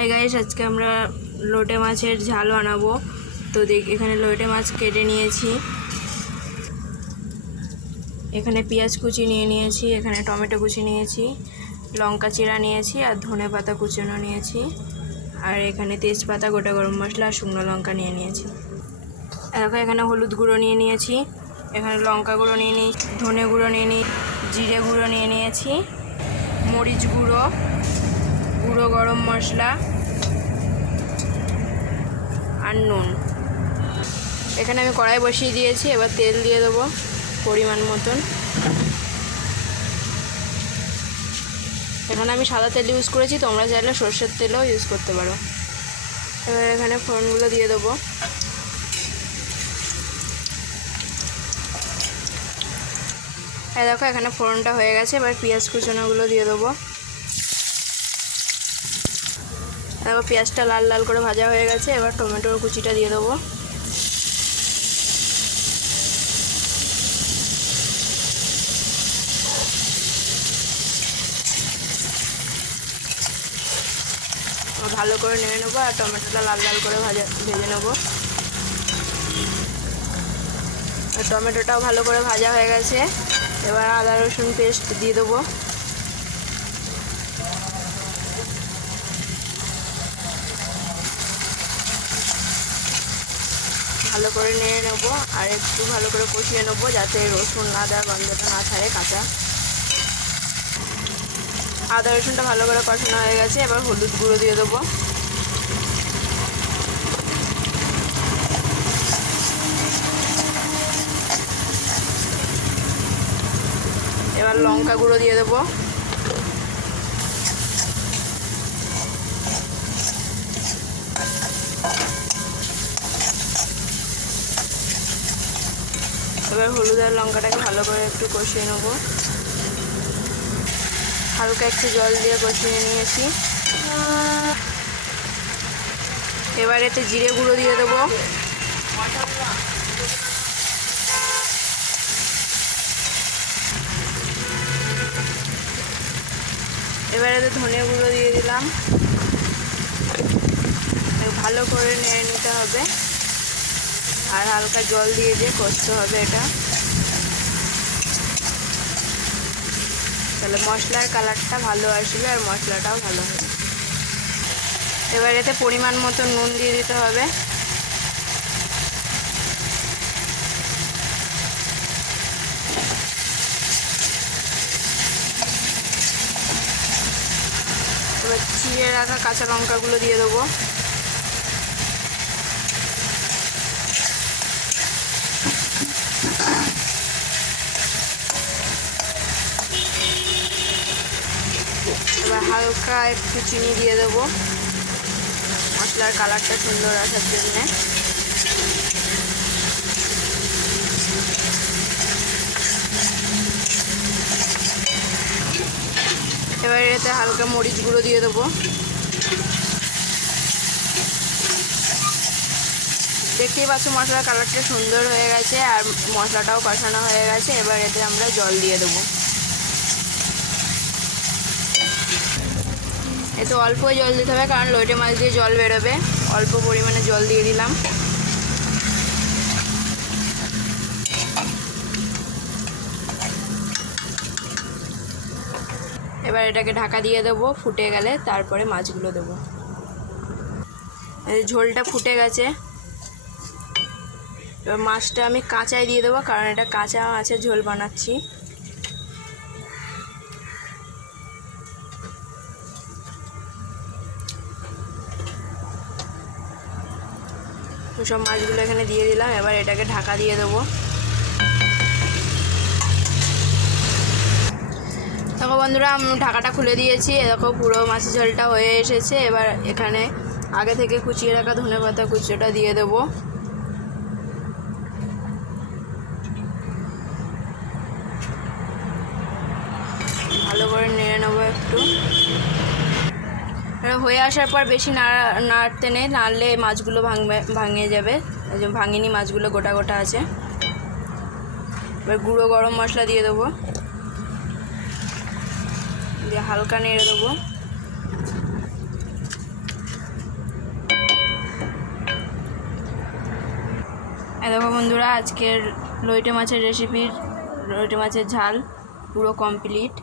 Hi guys, আজকে আমরা লোটে মাছের ঝাল বানাবো। তো এখানে লোটে মাছ কেটে নিয়েছি, এখানে পেঁয়াজ কুচি নিয়ে নিয়েছি, এখানে টমেটো কুচি নিয়েছি, লঙ্কা চিরা নিয়েছি আর ধনে পাতা কুচানো নিয়েছি, আর এখানে তেজপাতা, গোটা গরম মশলা আর শুকনো লঙ্কা নিয়ে নিয়েছি। এখানে হলুদ গুঁড়ো নিয়ে নিয়েছি, এখানে লঙ্কা গুঁড়ো নিয়ে নিয়েছি, ধনে গুঁড়ো নিয়ে নিয়েছি, জিরে গুঁড়ো নিয়ে নিয়েছি, মরিচ গুঁড়ো, গুঁড়ো গরম মশলা আর নুন। এখানে আমি কড়াই বসিয়ে দিয়েছি, এবার তেল দিয়ে দেবো পরিমাণ মতন। এখানে আমি সাদা তেল ইউজ করেছি, তোমরা চাইলে সর্ষের তেলও ইউজ করতে পারো। এবার এখানে ফোড়নগুলো দিয়ে দেবো। দেখো এখানে ফোড়নটা হয়ে গেছে, এবার পেঁয়াজ কুচানোগুলো দিয়ে দেবো। দেখো পেঁয়াজটা লাল লাল করে ভাজা হয়ে গেছে, এবার টমেটোর কুচিটা দিয়ে দেবো। ভালো করে নেড়ে নেবো আর টমেটোটা লাল লাল করে ভেজে নেবো। আর টমেটোটাও ভালো করে ভাজা হয়ে গেছে, এবার আদা রসুন পেস্ট দিয়ে দেবো। ভালো করে নেড়ে নেবো আর একটু ভালো করে কষিয়ে নেবো, যাতে রসুন আদার গন্ধটা না ছাড়ে কাঁচা। আদা রসুনটা ভালো করে কষানো হয়ে গেছে, এবার হলুদ গুঁড়ো দিয়ে দেবো। এবার লঙ্কা গুঁড়ো দিয়ে দেবো। এবার হলুদ আর লঙ্কাটাকে ভালো করে একটু কষিয়ে নেবো। হালকা একটু জল দিয়ে কষিয়ে নিয়েছি। এবার এতে জিরে গুঁড়ো দিয়ে দেবো। এবার এতে ধনে গুঁড়ো দিয়ে দিলাম। ভালো করে নেড়ে নিতে হবে আর হালকা জল দিয়ে কষতে হবে এটা, তাহলে মশলার কালারটা ভালো আসবে আর মশলাটাও ভালো হবে। এবার এতে পরিমাণ মতো নুন দিয়ে দিতে হবে। এবার চিড়ে রাখা কাঁচা লঙ্কাগুলো দিয়ে দেবো। এবার হালকা একটু চিনি দিয়ে দেবো মশলার কালারটা সুন্দর আসার জন্যে। এবার এতে হালকা মরিচ গুঁড়ো দিয়ে দেবো। দেখতেই পাচ্ছ মশলার কালারটা সুন্দর হয়ে গেছে আর মশলাটাও কষানো হয়ে গেছে। এবার এতে আমরা জল দিয়ে দেবো। এতে অল্পই জল দিতে হবে, কারণ লোটে মাছ দিয়ে জল বেরোবে। অল্প পরিমাণে জল দিয়ে দিলাম। এবার এটাকে ঢাকা দিয়ে দেবো, ফুটে গেলে তারপরে মাছগুলো দেবো। ঝোলটা ফুটে গেছে, এবার মাছটা আমি কাঁচাই দিয়ে দেবো, কারণ এটা কাঁচা মাছের ঝোল বানাচ্ছি। সব মাছগুলো এখানে দিয়ে দিলাম, এবার এটাকে ঢাকা দিয়ে দেবো। দেখো বন্ধুরা, আমি ঢাকাটা খুলে দিয়েছি। দেখো পুরো মাছের ঝোলটা হয়ে এসেছে। এবার এখানে আগে থেকে কুচিয়ে রাখা ধনেপাতা কুচোটা দিয়ে দেবো। ভালো করে নেড়ে নেবো একটু। হয়ে আসার পর বেশি নাড়তে নেই, নাড়লে মাছগুলো ভাঙে যাবে। ভাঙিনি, মাছগুলো গোটা গোটা আছে। এবার গুঁড়ো গরম মশলা দিয়ে দেবো, দিয়ে হালকা নেড়ে দেবো। দেখো বন্ধুরা, আজকের লইটে মাছের রেসিপির লইটে মাছের ঝাল পুরো কমপ্লিট।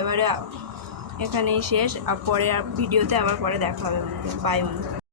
এবারে এখানেই শেষ, আর পরে ভিডিওতে আবার পরে দেখা হবে। বাই বন্ধুরা।